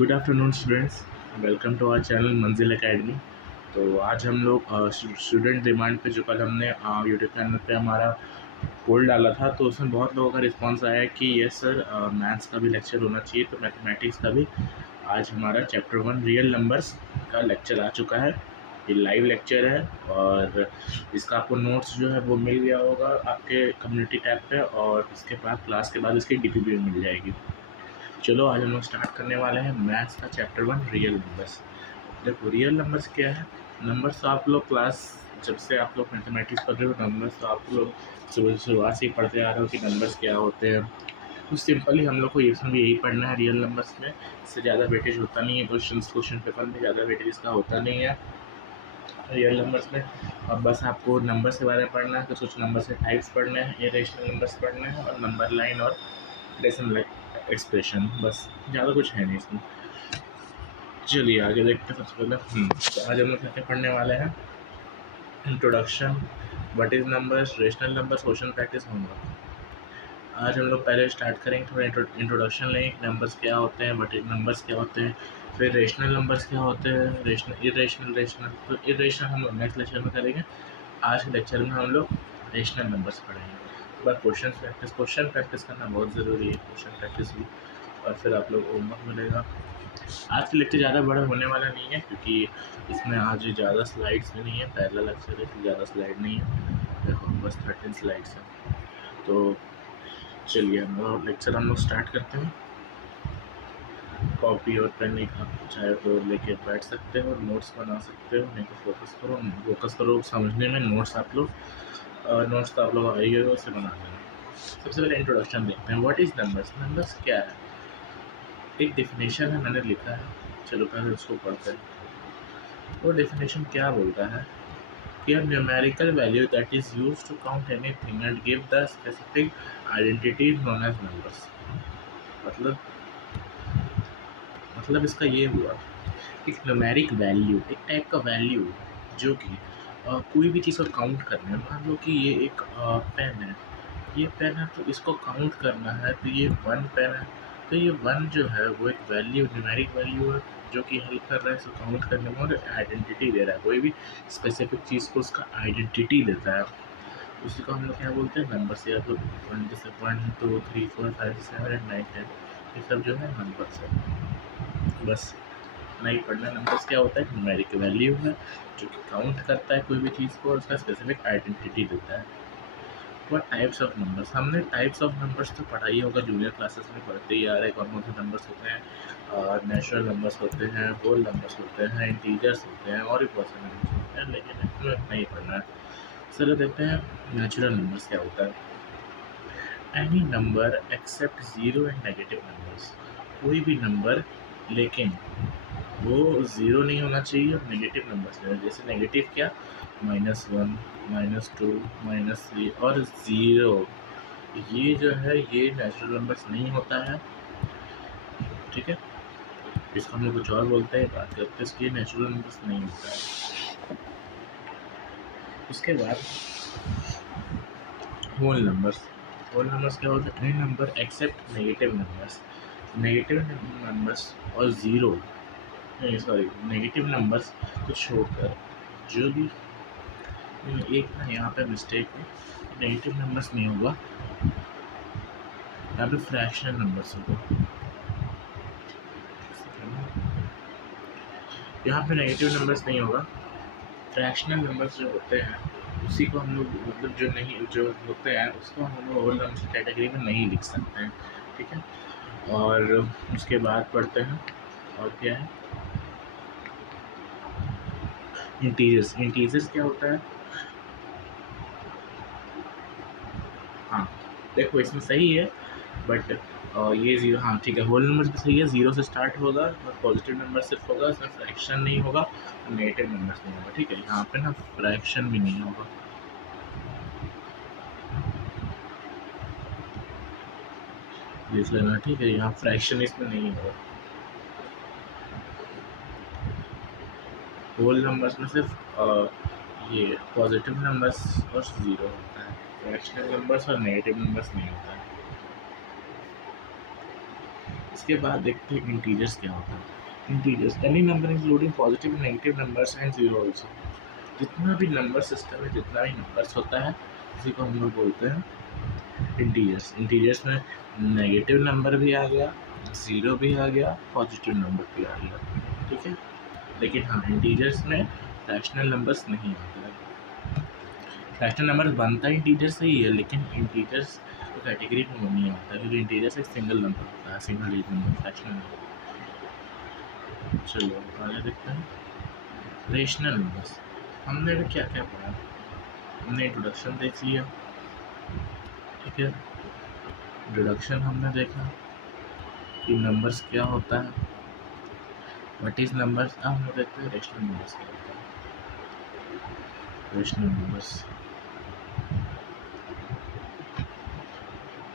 Good afternoon students, welcome to our channel Manzil Academy. तो आज हम लोग स्टूडेंट डिमांड पे जो कल हमने यूट्यूब चैनल पे हमारा पोल डाला था, तो उसमें बहुत लोगों का रिस्पांस आया कि यस सर, मैथ्स का भी लेक्चर होना चाहिए, तो मैथमेटिक्स का भी। आज हमारा चैप्टर 1 रियल नंबर्स का लेक्चर आ चुका है। ये लाइव लेक्चर है और इसका आपको नोट्स जो है वो मिल गया होगा आपके कम्युनिटी टैब पे, और इसके बाद क्लास के बाद इसकी डीपी भी मिल जाएगी। चलो आज हम लोग स्टार्ट करने वाले हैं मैथ्स का चैप्टर 1 रियल नंबर्स। देखो, रियल नंबर्स क्या है। नंबर्स तो आप लोग क्लास जब से आप लोग मैथमेटिक्स पढ़ रहे हो, नंबर्स तो आप लोग शुरुआत से ही पढ़ते आ रहे हो कि नंबर्स क्या होते हैं। तो सिंपली हम लोग को इसमें भी यही पढ़ना है। रियल नंबर्स में इससे ज़्यादा वेटेज होता नहीं है, क्वेश्चन पेपर में ज़्यादा वेटेज इसका होता नहीं है रियल नंबर्स में। अब बस आपको नंबर्स के बारे में पढ़ना है, तो कुछ नंबर्स के टाइप्स पढ़ने हैं, इरेशनल नंबर्स पढ़ने हैं, और नंबर लाइन और डेसिमल एक्सप्रेशन, बस ज़्यादा कुछ है नहीं इसमें। चलिए आगे देखते हैं। सबसे पहले तो आज हम लोग क्या पढ़ने वाले हैं, introduction, what is numbers, rational numbers, question practice, homework. आज हम लोग पहले स्टार्ट करेंगे, थोड़ा इंट्रोडक्शन लेंगे, नंबर्स क्या होते हैं, व्हाट इज नंबर्स क्या होते हैं, फिर रेशनल नंबर्स क्या होते हैं, रेशनल रेशनल तो इरेशनल हम लोग नेक्स्ट लेक्चर में करेंगे। आज के लेक्चर में हम लोग रेशनल नंबर्स पढ़ेंगे। उसके बाद क्वेश्चन प्रैक्टिस करना बहुत ज़रूरी है, क्वेश्चन प्रैक्टिस भी, और फिर आप लोग होमवर्क मिलेगा। आज के लेक्चर ज़्यादा बड़ा होने वाला नहीं है, क्योंकि इसमें आज ज़्यादा स्लाइड्स भी नहीं है, पहला लेक्चर है तो ज़्यादा स्लाइड नहीं है, देखो बस 13 स्लाइड्स हैं। तो चलिए हम लेक्चर स्टार्ट करते हैं। कॉपी और पेन एक आप चाहे तो लेके बैठ सकते हो, नोट्स बना सकते हो, नहीं तो फोकस करो समझने में। नोट्स तो आप लोग आइए उसे बना लेना। सबसे पहले इंट्रोडक्शन देखते हैं, व्हाट इज़ नंबर्स। नंबर्स क्या है, एक डेफिनेशन है, मैंने लिखा है, चलो पहले उसको पढ़ते हैं। वो डेफिनेशन क्या बोलता है कि a numerical value that is used to count anything and give the specific identity is known as numbers। मतलब इसका ये हुआ, एक न्यूमेरिक वैल्यू, एक टाइप का वैल्यू जो कि कोई भी चीज़ को काउंट करना है। मान लो कि ये एक पेन है, ये पेन है तो इसको काउंट करना है, तो ये 1 पेन है, तो ये 1 जो है वो एक वैल्यू, न्यूमेरिक वैल्यू है, जो कि हेल्प कर रहा है इसको काउंट करने में और आइडेंटिटी दे रहा है। कोई भी स्पेसिफिक चीज़ को उसका आइडेंटिटी देता है, उसी को हम लोग क्या बोलते हैं, नंबर से। या तो 1 जैसे 1 2 3 4 5 6 7 8 9 10, ये सब जो है नंबर से। बस नहीं पढ़ना। नंबर्स क्या होता है, न्यूमेरिक वैल्यू है जो कि काउंट करता है कोई भी चीज़ को और उसका स्पेसिफिक आइडेंटिटी देता है। और टाइप्स ऑफ नंबर्स, हमने टाइप्स ऑफ नंबर्स तो पढ़ा ही होगा, जूनियर क्लासेस में पढ़ते ही आ रहे हैं। कौन से नंबर्स होते हैं, नेचुरल नंबर्स होते हैं, होल नंबर्स होते हैं, इंटीजर्स होते हैं, और भी बहुत सारे नंबर्स होते हैं, लेकिन इसमें नहीं पढ़ना है। चलो देखते हैं नेचुरल नंबर्स क्या होता है। Any number except zero and negative numbers, कोई भी नंबर लेकिन वो ज़ीरो नहीं होना चाहिए और नेगेटिव नंबर्स नहीं। जैसे नेगेटिव क्या, -1 -2 -3 और 0, ये जो है ये नेचुरल नंबर्स नहीं होता है। ठीक है, इसको हम लोग कुछ और बोलते हैं, बात करते हैं इसके, नेचुरल नंबर्स नहीं होता है। उसके बाद होल नंबर्स क्या होता है, any number except negative numbers, negative numbers और ज़ीरो, सॉरी नेगेटिव नंबर्स को छोड़कर जो भी, एक ना यहाँ पे मिस्टेक है, नेगेटिव नंबर्स नहीं होगा, यहाँ पे फ्रैक्शनल नंबर्स होगा। यहाँ पे नेगेटिव नंबर्स नहीं होगा, फ्रैक्शनल नंबर्स जो होते हैं उसी को हम लोग, मतलब जो होते हैं उसको हम लोग होल नंबर्स की कैटेगरी में नहीं लिख सकते हैं। ठीक है, और उसके बाद पढ़ते हैं और क्या है, इंटीजर्स क्या होता है। हाँ देखो, इसमें सही है, बट ये ज़ीरो, हाँ ठीक है, होल नंबर्स भी सही है, ज़ीरो से स्टार्ट होगा और पॉजिटिव नंबर सिर्फ होगा, इसमें फ्रैक्शन नहीं होगा, नेगेटिव नंबर्स नहीं होगा। ठीक है, यहाँ पे ना फ्रैक्शन भी नहीं होगा। देख लेना, ठीक है, यहाँ फ्रैक्शन इसमें नहीं होगा। होल नंबर्स में सिर्फ ये पॉजिटिव नंबर्स और ज़ीरो होता है, फ्रैक्शनल नंबर्स और नेगेटिव नंबर्स नहीं होता है। इसके बाद देखते हैं इंटीजर्स क्या होता है। Integers any number including positive and negative numbers and zero also. जितना भी नंबर सिस्टम में जितना भी नंबर्स होता है इसी को हम लोग बोलते हैं इंटीजर्स। इंटीजर्स में नेगेटिव नंबर भी आ गया, ज़ीरो भी आ गया, पॉजिटिव नंबर भी आ गया, ठीक है। लेकिन हाँ, इंटीजर्स में रैशनल नंबर्स नहीं आते हैं। रैशनल नंबर बनता है इंटीजर से ही है, लेकिन इंटीजर्स तो कैटेगरी में नहीं आता क्योंकि इंटीजर्स एक सिंगल नंबर होता है, single digit number, rational number. चलो आगे देखते हैं रेशनल नंबर्स। हमने भी क्या क्या पढ़ा, हमने इंट्रोडक्शन देख लिया, ठीक है। इंट्रोडक्शन हमने देखा कि नंबर्स क्या होता है, व्हाट इज नंबर्स। अब हम लोग देखते हैं रेशनल नंबर्स क्या होता है। Rational numbers,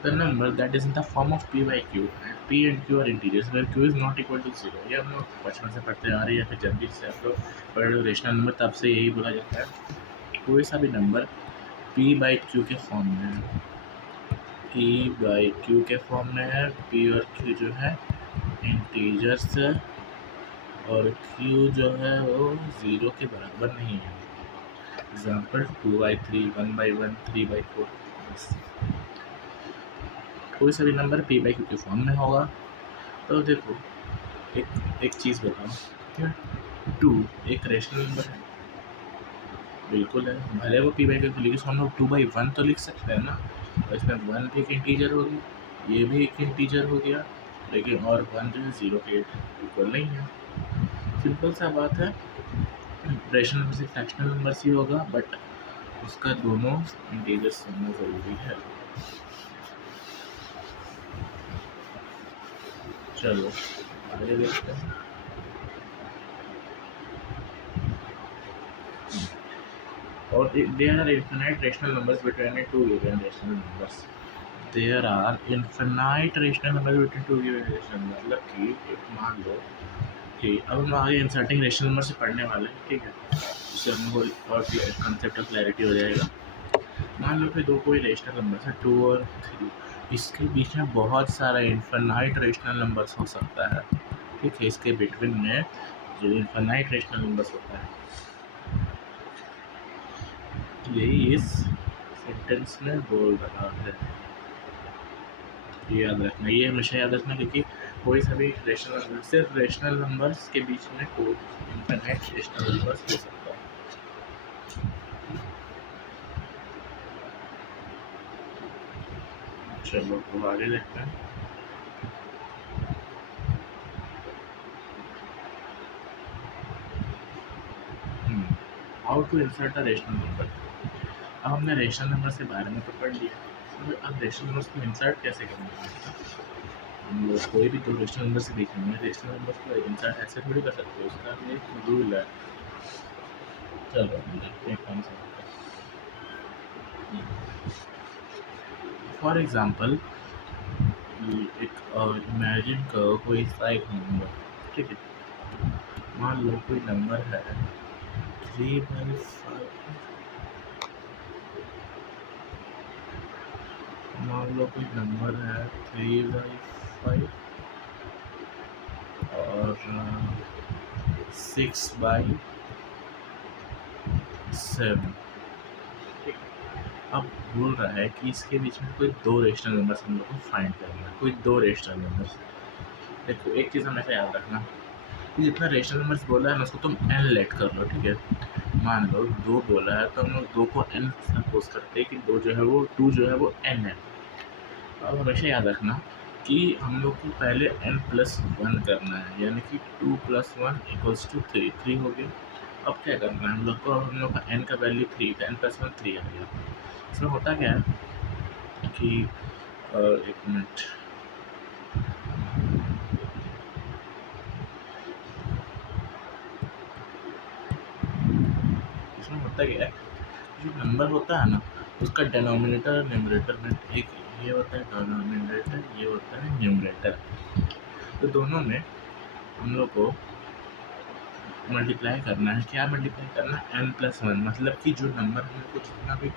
the number that is in the form of p by q and p and q are integers where q is not equal to 0। ये हम लोग बचपन से पढ़ते आ रहे हैं या फिर जल्दी से आप लोग पढ़ रहे हो रेशनल नंबर, तब से यही बोला जाता है कोई सा भी नंबर p by q के फॉर्म में है, p by q के फॉर्म में है। p और q जो है इंटीजर्स है और q जो है वो 0 के बराबर नहीं है। एग्जाम्पल 2/3, 1/1, 3/4। कोई सा भी नंबर p by q के फॉर्म में होगा। तो देखो एक चीज़ बताओ, क्या 2 एक रेशनल नंबर है? बिल्कुल है, भले वो p by q लिखे हम लोग 2/1 तो लिख सकते हैं ना। तो इसमें 1 भी एक इंटीजर होगी, ये भी एक इंटीजर हो गया, लेकिन और 1 जो है 0 के इक्वल नहीं है। सिंपल सा बात है, रेशनल नंबर से फ्रैक्शनल नंबर ही होगा, बट उसका दोनों इंटीजर्स होना ज़रूरी है। चलो आगे देखते हैं। और there are infinite rational numbers between two given rational numbers। There are infinite rational numbers between two given rational numbers। मतलब कि मान लो कि अब हम आगे इंसर्टिंग रेशनल नंबर से पढ़ने वाले हैं, ठीक है। इससे हमको और कंसेप्ट ऑफ क्लैरिटी हो जाएगा। मान लो कि दो कोई रेशनल नंबर है 2 और 3, इसके बीच में बहुत सारा इन्फिनाइट रेशनल नंबर्स हो सकता है, ठीक है। इसके बिटवीन में जो इन्फिनाइट रेशनल नंबर्स होता है, यही इस सेंटेंस में बोल रहा है। ये याद रखना, ये हमेशा याद रखना, क्योंकि कोई सभी रेशनल नंबर, सिर्फ रेशनल नंबर्स के बीच में कोई इन्फिनाइट रेशनल नंबर्स हो सकता है। चलो तो आगे देखते हैं। How to insert a rational number. अब हमने रेशनल नंबर के बारे में तो पढ़ लिया, तो अब रेशनल नंबर्स को इंसर्ट कैसे करना है। हम लोग कोई भी दो रेशनल नंबर से देखेंगे, रेशनल नंबर्स को इंसर्ट ऐसे थोड़ी कर सकते हो, उसका भी एक रूल है। चलो देखते हैं कौन सा। फॉर एग्जाम्पल एक इमेजिन करो कोई सा एक नंबर, ठीक है। मान लो कोई नंबर है 3/5, मान लो कोई नंबर है 3/5 और 6/7। अब बोल रहा है कि इसके बीच में कोई दो रेशनल नंबर्स हम लोग को फाइंड करना है, कोई दो रेशनल नंबर्स। देखो एक चीज़ हमेशा याद रखना कि जितना रेशनल नंबर्स बोला है ना उसको तुम n लेट कर लो, ठीक है। मान लो 2 बोला है तो हम लोग 2 को n सपोज करते हैं कि 2 जो है वो 2 जो है वो n है। अब हमेशा याद रखना कि हम लोग को पहले n+1 करना है, यानी कि 2 + 1 = 3, 3 हो गया। अब क्या करना है हम लोग को, हम लोग का n का वैल्यू 3 था, n+1 3 आ गया। इसमें होता क्या है कि एक मिनट, इसमें होता क्या है, जो नंबर होता है ना उसका डिनोमिनेटर और न्यूमरेटर में एक ये होता है डिनोमिनेटर, ये होता है न्यूमरेटर। तो दोनों में हम लोग को मल्टीप्लाई करना है। क्या मल्टीप्लाई करना है, n+1। मतलब कि जो नंबर हमने को जितना भी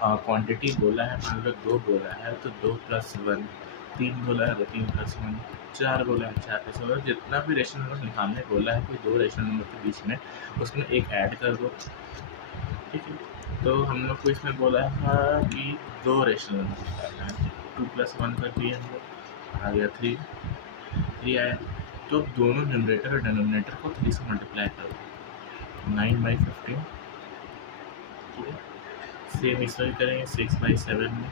क्वांटिटी बोला है, मान लो 2 बोला है तो 2 + 1 3 बोला है तो 3+1, 4 बोला है 4+1, जितना भी रेशनल नंबर निकालने बोला है कोई 2 रेशनल नंबर के बीच में, उसमें एक ऐड कर दो। ठीक है, तो हम लोग को इसमें बोला था कि 2 रेशनल नंबर निकालना है। 2+1 कर दिए हम लोग, आ गया 3 आया। तो दोनों न्यूमरेटर और डिनोमिनेटर को 3 से मल्टीप्लाई कर दो, 9/15। ठीक है, सेम इसमें करेंगे 6/7 में।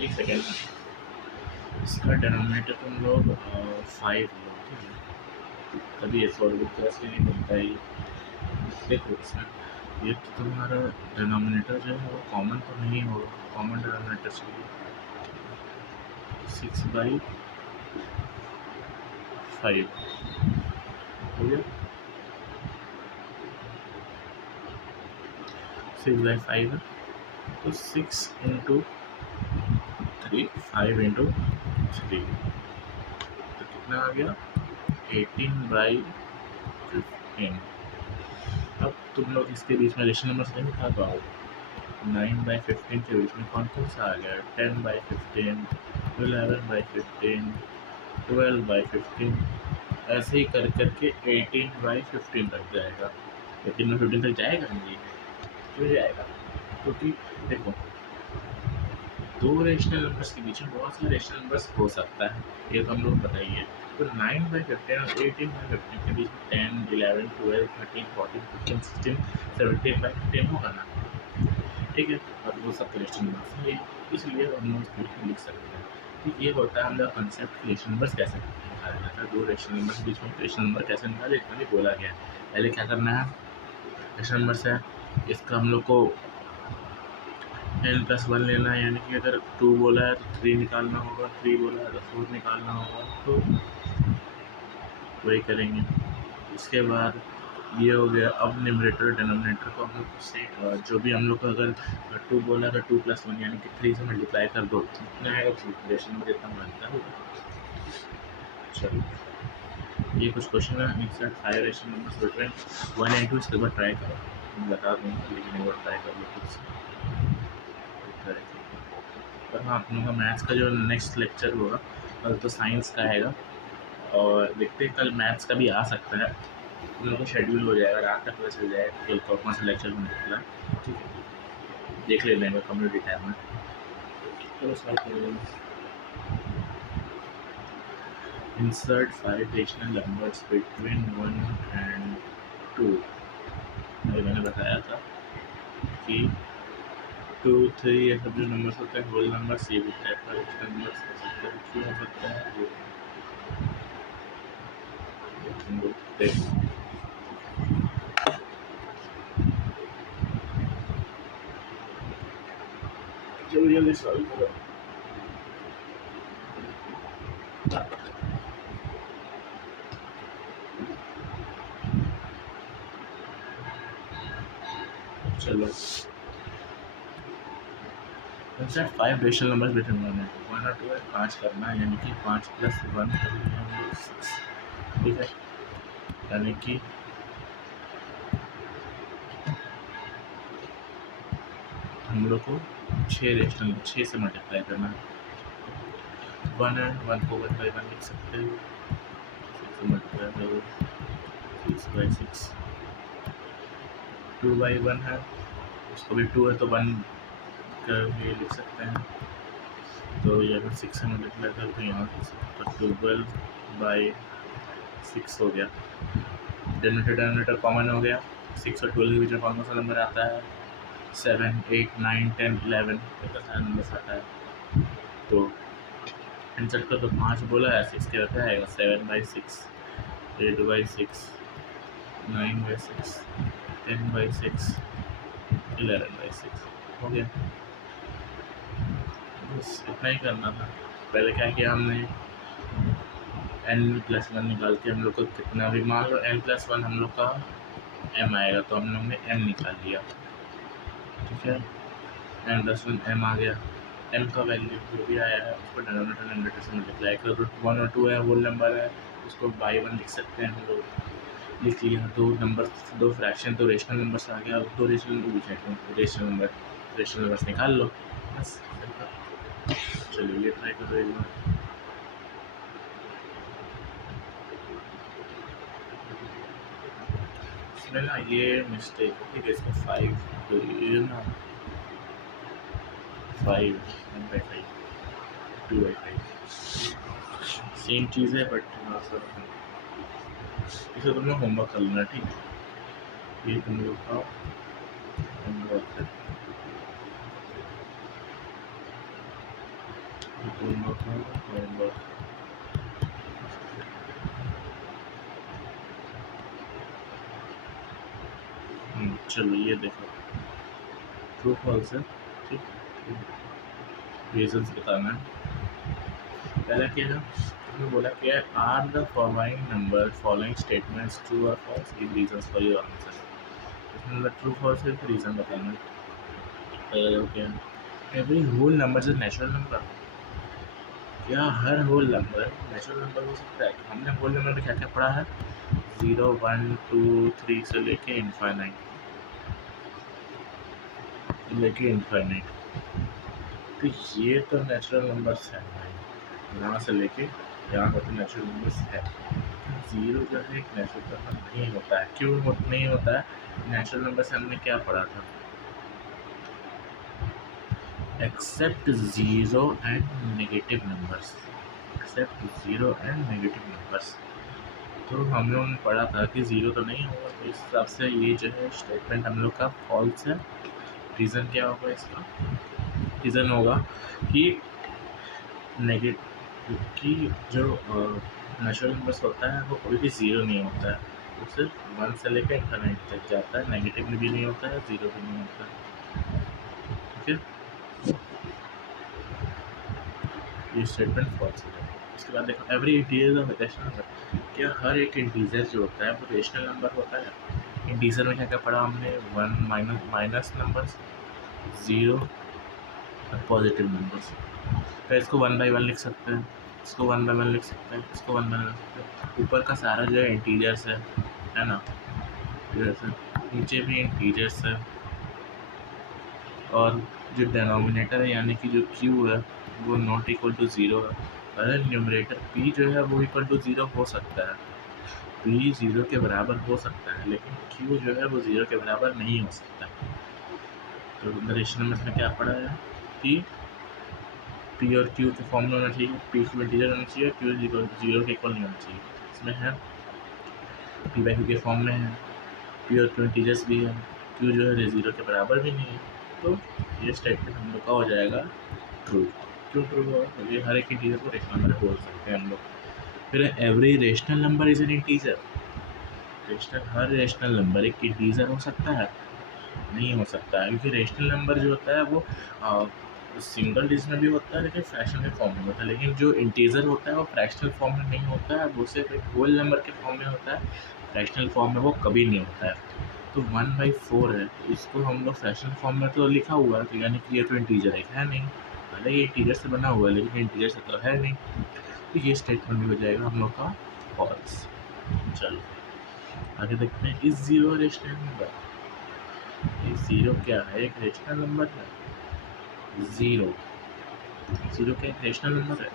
एक सेकेंड, इसका डिनोमिनेटर तुम लोग 5 लो। ठीक है, कभी ऐसा और तो ऐसे नहीं बनता है। देखो इसमें ये तो तुम्हारा डिनोमिनेटर जो है वो कॉमन तो नहीं होगा, कॉमन डिनोमिनेटर चाहिए। 6/5 हो गया, 6/5 है तो 6 इंटू 3, 5 इंटू 3, तो कितना आ गया 18/15। अब तुम लोग इसके बीच में रेशनल नंबर नहीं निकाल पाओगे। 9/15 के बीच में कौन कौन सा आ गया, 10/15, 11/15, 12/15, ऐसे ही कर करके 18/15 तक जाएगा। 18/15 तक जाएगा नहीं, क्यों जाएगा? क्योंकि देखो 2 रेशनल नंबर्स के बीच में बहुत सारे रेशनल नंबर्स हो सकता है, ये तो हम लोग बताइए। तो 9/15 और 18/15 के बीच में 10, 11, 12, 13, 14, 15, 16, 17/15 होगा ना। ठीक है, और वो सब रेशनल नंबर्स हैं, इसलिए हम लोग इसको लिख सकते हैं। ठीक, ये होता है हम लोग कंसेप्ट रेशनल नंबर्स कैसे निकाला जाता है। 2 रेशनल नंबर के बीच में रेशनल नंबर कैसे निकाले, इतना भी बोला गया है। पहले क्या करना है, रेशनल नंबर्स है इसका हम लोग को n+1 लेना है, यानी कि अगर 2 बोला है तो 3 निकालना होगा, 3 बोला है तो 4 निकालना होगा, तो वही करेंगे। उसके बाद ये हो गया। अब न्यूमरेटर डिनोमिनेटर को हम लोग से जो भी हम लोग को अगर 2 बोला है तो 2+1 यानी कि 3 से मल्टीप्लाई कर दो, कितना आएगा रेशनल में जितना बनता है। चलो, ये कुछ क्वेश्चन है, insert 5 rational numbers between 1 and 2। इसके बाद ट्राई करो, बता दूँगा, लेकिन एक बार ट्राई कर लो खुद से। पर हाँ, आप लोगों का मैथ्स का जो नेक्स्ट लेक्चर होगा कल तो साइंस का आएगा, और देखते हैं कल मैथ्स का भी आ सकता है। उन लोगों को शेड्यूल हो जाएगा, रात तक पता चल जाएगा कल कौन सा लेक्चर में निकला। ठीक है, देख लेना है कम्युनिटी टैब में। चलो स्टार्ट कर लेंगे। Insert 5 rational numbers between 1 and 2। अभी मैंने बताया था कि 2, 3 ये सब जो नंबर्स होते हैं होल नंबर्स, ये भी टाइप का रेशनल नंबर्स हो सकता है, क्यों हो सकता है वो हम लोग देखो। जल्दी सॉल्व करो। चलो, insert 5 rational numbers between 1 and 2। 1 और 2 है, 5 करना है, यानी कि 5 + 1 कर लेंगे हम लोग 6। ठीक है, यानी कि हम लोग को 6 से मल्टीप्लाई करना है। 1 है, 1 को 1/1 लिख सकते हो, 6 से मल्टीप्लाई करो 6/6। 2/1 है, उसको भी 2 है तो 1 करके लिख सकते हैं, तो ये अगर 6 से मल्टीप्लाई करो तो यहाँ तो 12/6 हो गया। डिनोमिनेटर कॉमन हो गया। 6 और 12 के बीच में कौन सा नंबर आता है, 7, 8, 9, 10, 11 का सारा नंबर आता है। तो इंसर्ट कर, तो 5 बोला है, 6 के रहता है 7/6, 8/6, 9/6, 10/6, 11/6 हो गया। बस इतना ही करना था। पहले क्या किया हमने, n+1 निकाल के हम लोग को कितना भी, मान लो n+1 हम लोग का m आएगा तो हम लोग ने m निकाल लिया। ठीक है, n+1 m आ गया। m का वैल्यू जो भी आया है उसको डिनोमिनेटर से मल्टीप्लाई कर दो। 1 और 2 है होल नंबर है, उसको बाई 1 लिख सकते हैं हम लोग, लिख लिया। 2 नंबर, 2 फ्रैक्शन, तो रेशनल नंबर्स आ गया। 2 रेशनल नंबर रेशनल नंबर्स निकाल लो बस। चलिए ये ट्राई करो एक बार। इसमें ना ये मिस्टेक है, ठीक है, इसका 5 तो ये ना 5 1/5 2/5 सेम चीज़ है, बट थोड़ा सा इसे तुमने होमवर्क कर लेना, ठीक है। ये तुम लोग का होमवर्क है, ये तुम लोग का होमवर्क। चलो ये देखो, ट्रू फॉल्स है, ठीक। रीजंस बताना है। पहला क्या है, हमने बोला कि are the following statements true और false, in reasons for your answer. इसमें मतलब ट्रू फॉल्स है, फिर रीजन बताना है। पहला जो क्या है, every whole number is natural number. क्या हर होल नंबर नेचुरल नंबर हो सकता है? हमने होल नंबर में क्या क्या पढ़ा है, 0 1 2 3 से लेके इनफाइनाइट, तो ये तो नेचुरल नंबर्स है भाई, यहाँ से लेके यहाँ तक तो नेचुरल नंबर्स है। ज़ीरो जो है एक नेचुरल नंबर नहीं होता है। क्यों नहीं होता है? नेचुरल नंबर से हमने क्या पढ़ा था, except zero and negative numbers, except zero and negative numbers. तो हम लोगों ने पढ़ा था कि ज़ीरो तो नहीं होगा, तो इस हिसाब से ये जो है स्टेटमेंट हम लोग का फॉल्स है। रीज़न क्या होगा इसका? रीज़न होगा कि नेगेटिव की जो नेचुरल नंबर्स होता है वो कभी भी ज़ीरो नहीं होता है, वो सिर्फ 1 से लेकर इनफाइनाइट तक जाता है, नेगेटिव में भी नहीं होता है, ज़ीरो भी नहीं होता है, ठीक है। ये स्टेटमेंट फॉल्स है। उसके बाद देखो, every integer of rational number, क्या हर एक इंटीजर जो होता है वो रेशनल नंबर होता है? इंटीजर में क्या क्या पढ़ा हमने, 1 माइनस नंबर्स, 0 और पॉजिटिव नंबर्स। तो इसको 1/1 लिख सकते हैं, इसको 1/1 लिख सकते हैं, इसको 1/1 लिख सकते हैं। ऊपर का सारा जो है इंटीजर्स है ना, जैसे नीचे भी इंटीजर्स है, और जो डिनोमिनेटर है यानी कि जो क्यू है वो नॉट इक्वल टू ज़ीरो है। अगर न्यूमरेटर पी जो है वो इक्वल टू ज़ीरो हो सकता है, पी ज़ीरो के बराबर हो सकता है, लेकिन क्यू जो है वो ज़ीरो के बराबर नहीं हो सकता। तो रेशनल में इसमें क्या पड़ा है कि पी और क्यू के फॉर्म में होना चाहिए, पी इक्वल इंटीजर होना चाहिए, क्यू ज़ीरो के इक्वल नहीं होना चाहिए। इसमें है पी बाई क्यू के फॉर्म में है, पी और क्यू इंटीजर्स भी है, क्यू जो है ज़ीरो के बराबर भी नहीं है, तो ये स्टेटमेंट हम लोग का हो जाएगा ट्रू। क्यों ट्रू होगा? क्योंकि हर एक इंटीजर को रेशनल नंबर बोल सकते हैं हम लोग। फिर every rational number is an integer. Her rational number एक इंटीजर हो सकता है? नहीं हो सकता है, क्योंकि रेशनल नंबर जो होता है वो सिंगल डिजिट में भी होता है, लेकिन फ्रैक्शनल फॉर्म में होता है। लेकिन जो इंटीजर होता है वो फ्रैक्शनल फॉर्म में नहीं होता है, वो सिर्फ एक होल नंबर के फॉर्म में होता है, फ्रैक्शनल फॉर्म में वो कभी नहीं होता है। तो 1/4 है, तो इसको हम लोग फ्रैक्शनल फॉर्म में तो लिखा हुआ है, तो यानी कि ये तो इंटीजर है नहीं, भले ये इंटीजर से बना हुआ है लेकिन इंटीजर से तो है नहीं, तो ये स्टेटमेंट भी हो जाएगा हम लोग का फॉल्स। चलो आगे देखते हैं, इस ज़ीरो रेशनल नंबर, ये ज़ीरो क्या है? एक रेशनल नंबर है। ज़ीरो क्या एक रेशनल नंबर है?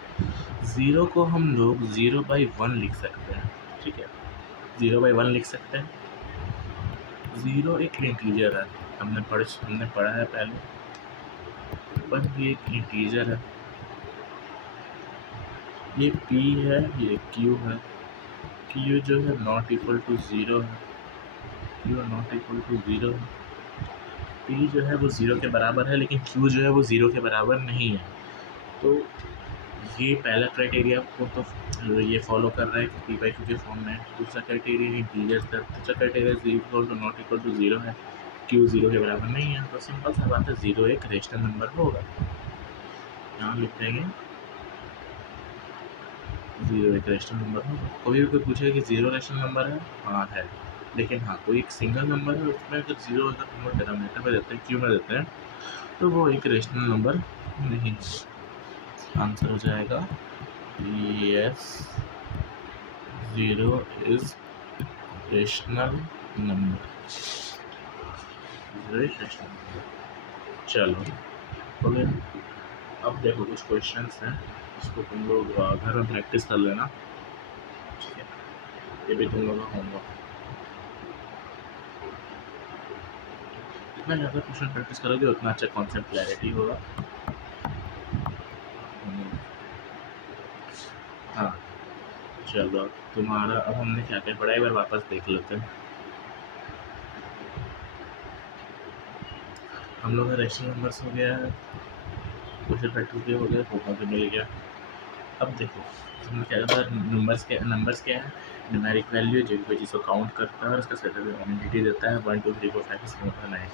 ज़ीरो को हम लोग 0/1 लिख सकते हैं, ठीक है, 0/1 लिख सकते हैं। ज़ीरो एक इंटीजर है, हमने पढ़ा है पहले, वन भी एक इंटीजर है। ये p है, ये q है, q जो है नॉट इक्वल टू ज़ीरो है, q not equal to zero है, p जो है वो ज़ीरो के बराबर है, लेकिन q जो है वो ज़ीरो के बराबर नहीं है। तो ये पहला क्राइटेरिया को तो ये फॉलो कर रहा है कि पी बाई क्यू के फॉर्म में है। दूसरा क्राइटेरिया इंटीजर्स है, तीसरा criteria equal to not equal to zero है, क्यू ज़ीरो के बराबर नहीं है। तो सिंपल सा बात है, ज़ीरो एक रेशनल नंबर होगा। यहाँ लिख देंगे ज़ीरो एक रेशनल नंबर होगा। कभी भी कोई पूछेगा कि ज़ीरो रेशनल नंबर है, हाँ है, लेकिन हाँ कोई एक सिंगल नंबर है उसमें अगर ज़ीरो अगर हम लोग डिनोमिनेटर में देते हैं, क्यू में देते हैं, तो वो एक रेशनल नंबर नहीं है। आंसर हो जाएगा yes, zero is rational number, zero is rational number. चलो हो गया। अब देखो कुछ क्वेश्चंस हैं, इसको तुम लोग घर में प्रैक्टिस कर लेना, ठीक है। ये भी तुम लोग का होमवर्क। जितना ज़्यादा क्वेश्चन प्रैक्टिस करोगे उतना अच्छा कॉन्सेप्ट क्लैरिटी होगा। हाँ चलो, तुम्हारा अब हमने क्या क्या पढ़ा, एक बार वापस देख लेते हैं। हम लोग का रेशनल नंबर्स हो गया है, क्वेश्चन प्रैक्टिस भी हो गया, होमवर्क भी मिल गया। अब देखो हमने क्या था, नंबर्स क्या है, न्यूमेरिक वैल्यू जिनको जिसको काउंट करता है और उसका सेट आइडेंटिटी देता है 1 2 3 4 5 6 7 8।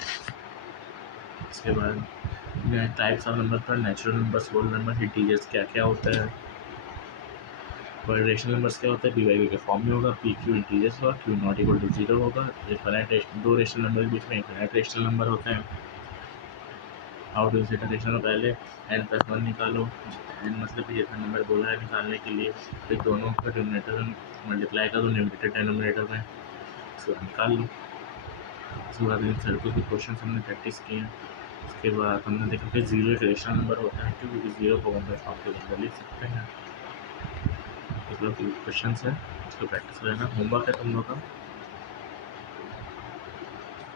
इसके बाद टाइप्स ऑफ नंबर पर natural numbers, whole number, integers क्या क्या होता है, और रेशनल नंबर्स क्या होता है, पी वाई के फॉर्म में होगा, पी क्यू इंटीजर्स होगा, क्यू नॉट इक्वल टू 0 होगा, दो रेशनल नंबर के बीच में इनफाइनाइट रेशनल नंबर होता है। हाउ टू सेट रेशनल, पहले एन प्लस वन निकालो, एन मतलब कि जितना नंबर बोला है निकालने के लिए, फिर दोनों का डिनोमिनेटर मल्टीप्लाई करो न्यूमरेटर डिनोमिनेटर में, उसको निकाल लो। उसके बाद इन सर्कल के क्वेश्चन हमने प्रैक्टिस किए हैं। उसके बाद हमने देखा कि जीरो एक रेशनल नंबर होता है, क्योंकि जीरो को हम फॉर्म के अंदर लिख सकते हैं। मतलब क्वेश्चन है, उसको प्रैक्टिस करना। होमवर्क है तुम लोग का,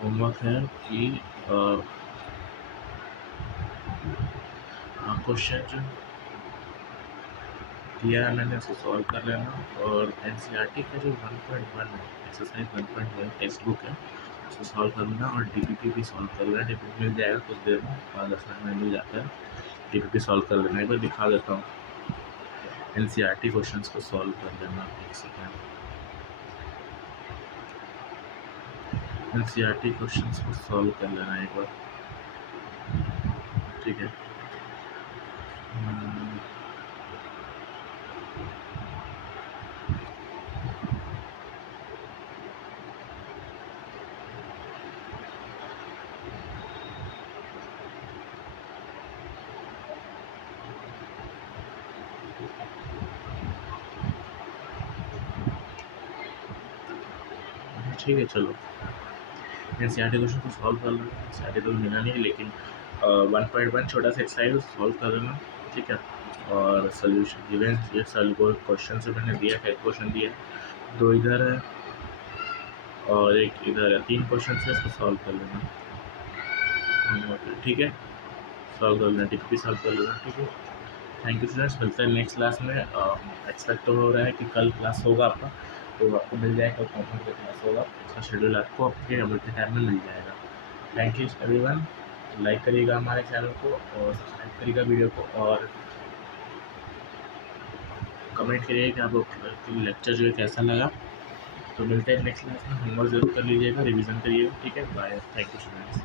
होमवर्क है कि क्वेश्चन जो दिया है मैंने उसको सॉल्व कर लेना, और एनसीईआरटी का जो 1.1 है, एक्सरसाइज 1.1 टेक्स्ट बुक है, उसको सॉल्व कर लेना, और डीपीपी भी सॉल्व कर लेना। डीपीपी मिल जाएगा कुछ देर में, 5-10 मिनट में मिल जाता है। डीपीपी सॉल्व कर लेना, एक बार दिखा देता हूँ। एनसीईआरटी क्वेश्चंस को सॉल्व कर लेना, एक सेकेंड। एनसीईआरटी क्वेश्चंस को सॉल्व कर लेना एक बार, ठीक है। ठीक है चलो, एनसीईआरटी क्वेश्चन को सॉल्व कर लेना। एनसीईआरटी तो मिला नहीं, लेकिन 1.1 छोटा सा एक्सरसाइज सॉल्व कर लेना, ठीक है। और सोल्यूशन गिवन, ये सॉल्व क्वेश्चन से मैंने दिया है, क्वेश्चन दिया है, 2 इधर है और एक इधर है, 3 क्वेश्चन है, इसको सॉल्व कर लेना, ठीक है। सॉल्व कर लेना, टिक भी सॉल्व कर लेना, ठीक है। थैंक यू स्टूडेंट्स, मिलते हैं नेक्स्ट क्लास में। एक्सपेक्ट तो हो रहा है कि कल क्लास होगा आपका, तो आपको मिल जाएगा, कल कौन सा क्लास होगा, उसका शेड्यूल आपको आपके अपने टाइम में मिल जाएगा। थैंक यू एवरीवन, लाइक करिएगा हमारे चैनल को और सब्सक्राइब करिएगा वीडियो को, और कमेंट करिए कि आपको लेक्चर जो है कैसा लगा। तो मिलते हैं नेक्स्ट क्लास में, होमवर्क ज़रूर कर लीजिएगा, रिवीजन करिएगा, ठीक है। Bye, thank you students.